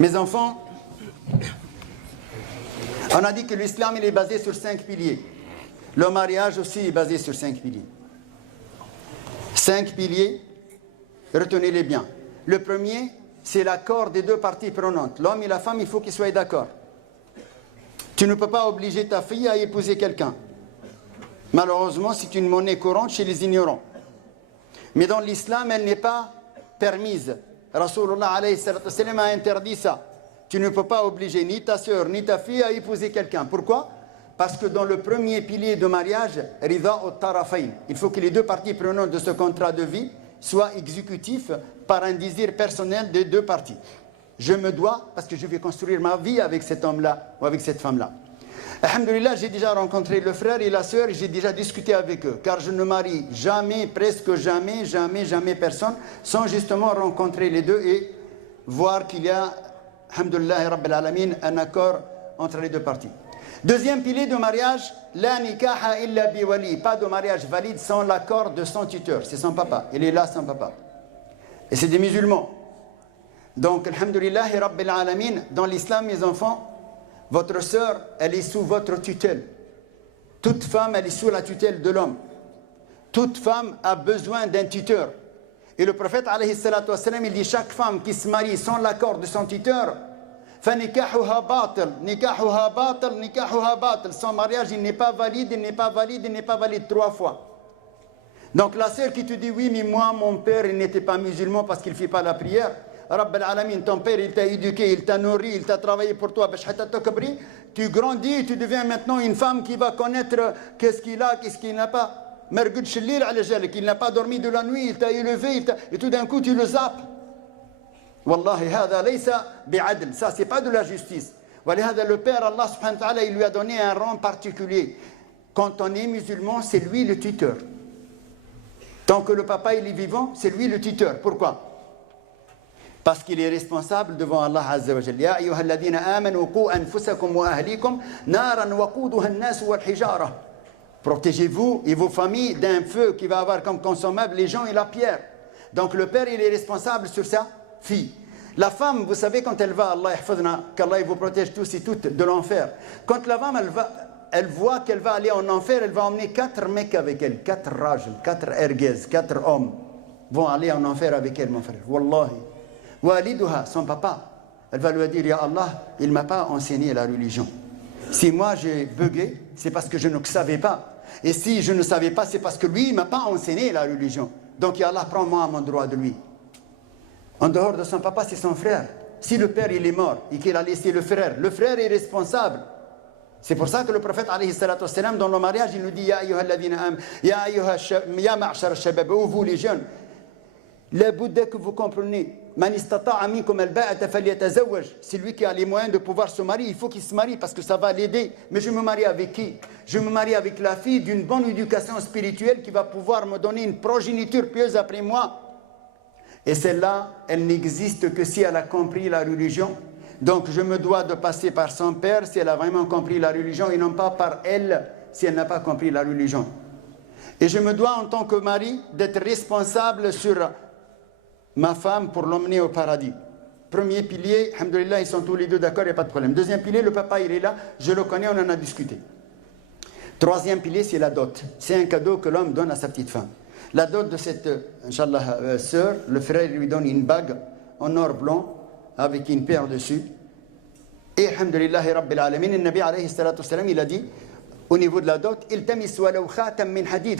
Mes enfants, on a dit que l'islam il est basé sur 5 piliers. Le mariage aussi est basé sur 5 piliers. 5 piliers, retenez-les bien. Le premier, c'est l'accord des deux parties prenantes. L'homme et la femme, il faut qu'ils soient d'accord. Tu ne peux pas obliger ta fille à épouser quelqu'un. Malheureusement, c'est une monnaie courante chez les ignorants. Mais dans l'islam, elle n'est pas permise. Rasulullah alayhi salatu wassalam a interdit ça. Tu ne peux pas obliger ni ta soeur ni ta fille à épouser quelqu'un. Pourquoi? Parce que dans le premier pilier de mariage, rida al-tarafayn, il faut que les deux parties prenantes de ce contrat de vie soient exécutifs par un désir personnel des deux parties. Je me dois, parce que je vais construire ma vie avec cet homme-là ou avec cette femme-là. Alhamdulillah, j'ai déjà rencontré le frère et la sœur et j'ai déjà discuté avec eux. Car je ne marie jamais, presque jamais, jamais personne sans justement rencontrer les deux et voir qu'il y a, alhamdulillah, rabbil alamin, un accord entre les deux parties. Deuxième pilier de mariage, la nikaha illa biwali. Pas de mariage valide sans l'accord de son tuteur. C'est son papa. Il est là, son papa. Et c'est des musulmans. Donc, alhamdulillah, rabbil alamin, dans l'islam, mes enfants, votre sœur, elle est sous votre tutelle. Toute femme, elle est sous la tutelle de l'homme. Toute femme a besoin d'un tuteur. Et le prophète, alayhi salatu wassalam, il dit chaque femme qui se marie sans l'accord de son tuteur, فَنِكَاحُهَا بَاطِلٌ نِكَاحُهَا بَاطِلٌ نِكَاحُهَا بَاطِلٌ. Son mariage, il n'est pas valide, il n'est pas valide, il n'est pas valide 3 fois. Donc la sœur qui te dit, oui, mais moi, mon père, il n'était pas musulman parce qu'il ne fait pas la prière. Rabb al-Alamin, ton père, il t'a éduqué, il t'a nourri, il t'a travaillé pour toi. Tu grandis, tu deviens maintenant une femme qui va connaître qu'est-ce qu'il a, qu'est-ce qu'il n'a pas. Il n'a pas dormi de la nuit, il t'a élevé, et tout d'un coup, tu le zappes. Wallahi, hada laysa bi'adl. Ça, c'est pas de la justice. Le père, Allah subhanahu wa ta'ala, il lui a donné un rang particulier. Quand on est musulman, c'est lui le tuteur. Tant que le papa il est vivant, c'est lui le tuteur. Pourquoi? Parce qu'il est responsable devant Allah Azza wa Jalla. Ya ayyuhalladhina amanu qu anfusakum wa ahlikum naran waquduha an-nas wal hijara. Protégez-vous et vos familles d'un feu qui va avoir comme consommable les gens et la pierre. Donc le père, il est responsable sur sa fille. La femme, vous savez, quand elle va, Allah yahfadna, qu'Allah vous protège tous et toutes de l'enfer. Quand la femme, elle voit qu'elle va aller en enfer, elle va emmener 4 mecs avec elle, 4 rajl, 4 erguez, 4 hommes vont aller en enfer avec elle, mon frère. Wallahi. Waliduha, son papa, elle va lui dire, Ya Allah, il ne m'a pas enseigné la religion. Si moi j'ai bugué, c'est parce que je ne savais pas. Et si je ne savais pas, c'est parce que lui, il ne m'a pas enseigné la religion. Donc, Ya Allah, prends-moi mon droit de lui. En dehors de son papa, c'est son frère. Si le père, il est mort et qu'il a laissé le frère est responsable. C'est pour ça que le prophète, alayhi salatu wassalam, dans le mariage, il nous dit, Ya ayyuhalladhina am, ya ma'shar al-shabab, vous les jeunes, la bouddha que vous comprenez, man istata'a minkum al-ba'ata falyatazawwaj. C'est lui qui a les moyens de pouvoir se marier, il faut qu'il se marie parce que ça va l'aider. Mais je me marie avec qui? Je me marie avec la fille d'une bonne éducation spirituelle qui va pouvoir me donner une progéniture pieuse après moi. Et celle-là, elle n'existe que si elle a compris la religion. Donc je me dois de passer par son père si elle a vraiment compris la religion et non pas par elle si elle n'a pas compris la religion. Et je me dois en tant que mari d'être responsable sur ma femme pour l'emmener au paradis. Premier pilier, alhamdoulilah, ils sont tous les deux d'accord, il n'y a pas de problème. Deuxième pilier, le papa il est là, je le connais, on en a discuté. Troisième pilier, c'est la dot. C'est un cadeau que l'homme donne à sa petite femme. La dot de cette, Inch'Allah, sœur, le frère lui donne une bague en or blanc avec une perle dessus. Et alhamdoulilah, rabbil alamin, le Nabi alayhi salatu wassalam, il a dit, au niveau de la dot,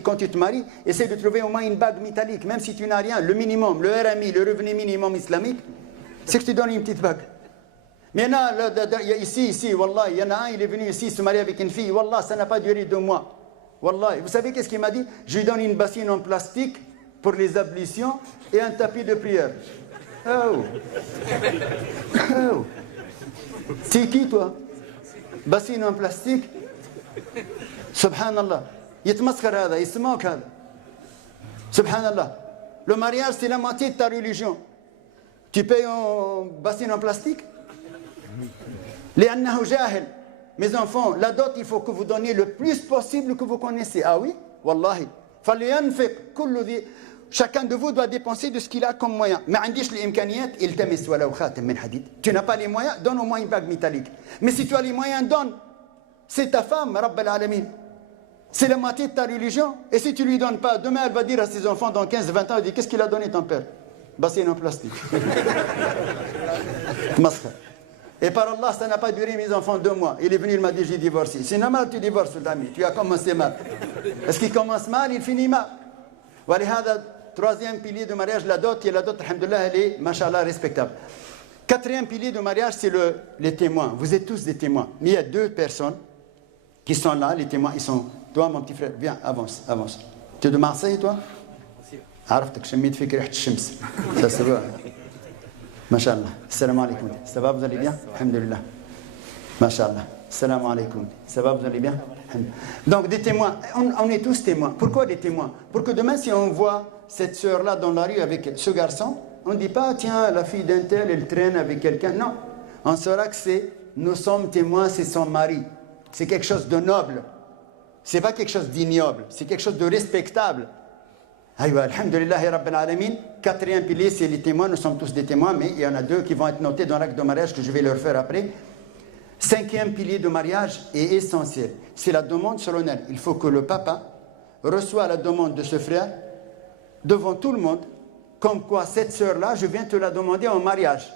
quand tu te maries, essaie de trouver au moins une bague métallique, même si tu n'as rien, le minimum, le RMI, le revenu minimum islamique, c'est que tu donnes une petite bague. Mais il y en a, ici, wallah, il y en a un, il est venu ici se marier avec une fille, wallah, ça n'a pas duré 2 mois. Wallah, vous savez qu'est-ce qu'il m'a dit? Je lui donne une bassine en plastique pour les ablutions et un tapis de prière. Oh! Oh! C'est qui toi? Bassine en plastique? Subhanallah. يتمسخر هذا, il se moque هذا. Subhanallah. Le mariage, c'est la moitié de ta religion. Tu payes en bassine en plastique? لأنه جاهل. Mes enfants, la dot, il faut que vous donniez le plus possible que vous connaissez. Ah oui? Wallahi. فلينفق chacun de vous doit dépenser de ce qu'il a comme moyen. Tu n'as pas les moyens, donne au moins une bague métallique. Mais si tu as les moyens, donne. C'est ta femme, Rabb al-Alamin. C'est la moitié de ta religion. Et si tu ne lui donnes pas, demain elle va dire à ses enfants dans 15-20 ans, elle dit, qu'est-ce qu'il a donné ton père? Bassine en plastique. Et par Allah, ça n'a pas duré mes enfants 2 mois. Il est venu, il m'a dit, j'ai divorcé. C'est normal, tu divorces, ami. Tu as commencé mal. Est-ce qu'il commence mal, il finit mal. Troisième pilier de mariage, la dot. Et la dot, alhamdoulilah, elle est, mashallah, respectable. Quatrième pilier de mariage, c'est les témoins. Vous êtes tous des témoins. Mais il y a 2 personnes qui sont là, les témoins. Ils sont, toi, mon petit frère, viens, avance, avance. Tu es de Marseille, toi? عرفتك شميت فيك ريحة الشمس. Ça se voit. Mashallah. Salam alaikum. Ça va, vous allez bien? Alhamdulillah. Mashallah. Salam alaikum. Ça va, vous allez bien? Donc des témoins. On est tous témoins. Pourquoi des témoins? Pour que demain, si on voit cette sœur-là dans la rue avec ce garçon, on ne dit pas, tiens, la fille d'un tel, elle traîne avec quelqu'un. Non. On saura que nous sommes témoins, c'est son mari. C'est quelque chose de noble. C'est pas quelque chose d'ignoble. C'est quelque chose de respectable. Aïwa, alhamdulillahi rabbil alamin. Quatrième pilier, c'est les témoins. Nous sommes tous des témoins, mais il y en a 2 qui vont être notés dans l'acte de mariage que je vais leur faire après. 5e pilier de mariage est essentiel. C'est la demande solennelle. Il faut que le papa reçoive la demande de ce frère devant tout le monde, comme quoi cette sœur-là, je viens te la demander en mariage.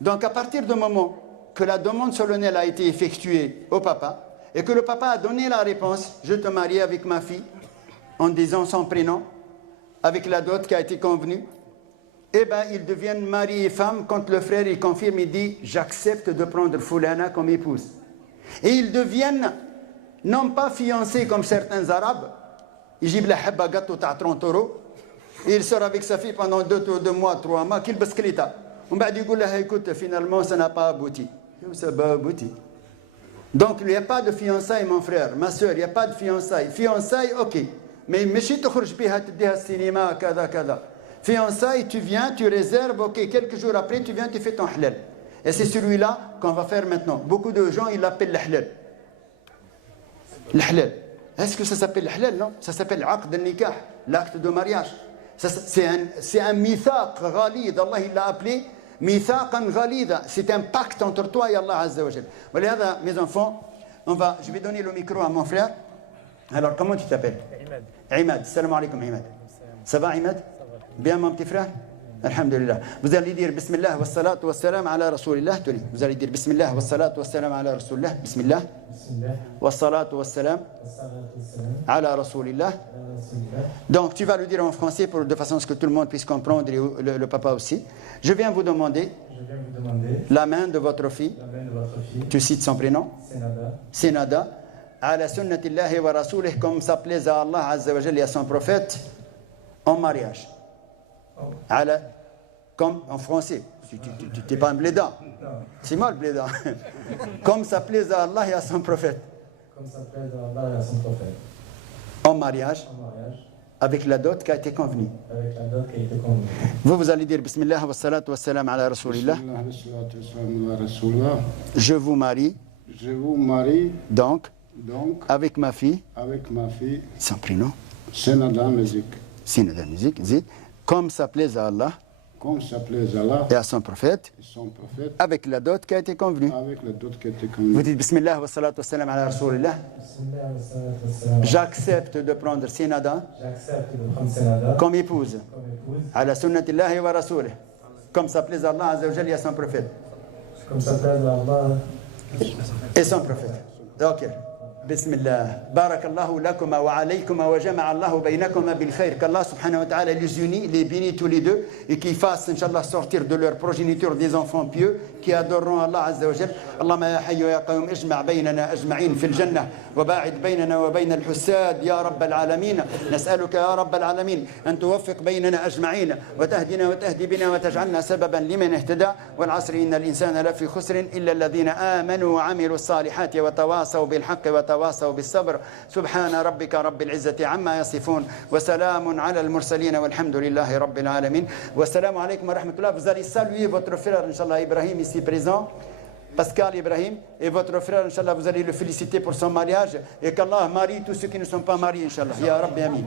Donc à partir du moment que la demande solennelle a été effectuée au papa et que le papa a donné la réponse, je te marie avec ma fille, en disant son prénom, avec la dot qui a été convenue, eh bien, ils deviennent mari et femme quand le frère il confirme, il dit « J'accepte de prendre Foulana comme épouse ». Et ils deviennent, non pas fiancés comme certains Arabes, ils disent « La habba gâteau à 30 €, et il sort avec sa fille pendant 2 mois, 3 mois, qu'il basclita. On va dire « Écoute, finalement, ça n'a pas abouti. » Ça n'a pas abouti. Donc, il n'y a pas de fiançailles, mon frère, ma soeur, il n'y a pas de fiançailles. Fiançailles, ok. Mais ماشي تخرج بها تديها السينما كذا كذا. Fiançailles, tu viens, tu réserves, ok, quelques jours après, tu viens, tu fais ton halal. Et c'est celui-là qu'on va faire maintenant. Beaucoup de gens, ils l'appellent le halal. Le halal. Est-ce que ça s'appelle le halal? Non, ça s'appelle l'aqd al-nikah, l'acte de mariage. C'est un mithaq ghalid. Allah il l'a appelé mithaqan ghalida. C'est un pacte entre toi et Allah Azza wa Jal. Voilà, mes enfants, je vais donner le micro à mon frère. Alors, comment tu t'appelles? Imad. Imad, salam alaikum Imad. Ça va Imad? Bien mon petit frère? Alhamdulillah. Vous allez dire Bismillah wa salatu wa salam ala Rasulillah. Vous allez dire Bismillah wa salatu wa salam ala Rasulillah. Bismillah. Wa salatu wa salam ala Rasulillah. Donc tu vas le dire en français de façon à ce que tout le monde puisse comprendre et le papa aussi. Je viens vous demander la main de votre fille. Tu cites son prénom? Senada. على سنة الله ورسوله comme ça plaise à Allah Azza wa Jalla et à son prophète en mariage. Comme en français. Tu n'es pas un blédard. C'est moi le blédard. Comme ça plaise à Allah et à son prophète. Comme ça plaise à Allah et à son prophète. En mariage. Avec la dot qui a été convenue. Avec la dot qui a été convenue. Vous allez dire Bismillah wa salatu wa salam ala Rasulillah. Je vous marie. Je vous marie. Donc, avec ma fille, son prénom, Senada Musique, comme ça plaise à Allah, et à son prophète, avec la dot qui a été convenue. Vous dites Bismillah wa salatu wa salam ala Rasulillah. J'accepte de prendre Senada comme épouse, à la sunnatillahi wa rasoulih, comme ça plaise à Allah Azza wa Jalla et à son prophète. Comme ça plaise à Allah et son prophète. Ok. بسم الله بارك الله لكما وعليكما وجمع الله بينكما بالخير qu'Allah subhanahu wa ta'ala les unit, les bénit tous les deux et qu'ils fassent inchallah sortir de leur progéniture des enfants pieux qui adoreront Allah azza wa jal. Allahumma ya hayyu ya qayyum ijma' baynana ajma'in fil jannah wa ba'id baynana wa bayna al-hussad ya rabb al-alamin nas'aluka ya rabb al-alamin an tuwaffiq baynana ajma'in wa tahdina wa tahdi bina wa taj'alna sababan liman ihtada wal 'asri innal insana lafi khusrin illa alladhina amanu wa 'amilus salihati wa tawasaw bil haqqi wa تواصوا بالصبر سبحان ربك رب العزة عما يصفون وسلام على المرسلين والحمد لله رب العالمين والسلام عليكم ورحمة الله. Vous allez saluer votre frère Inch'Allah Ibrahim ici présent, Pascal Ibrahim, et votre frère Inch'Allah vous allez le féliciter pour son mariage et qu'Allah marie tous ceux qui ne sont pas mariés Inch'Allah. Ya Rabbi Amin.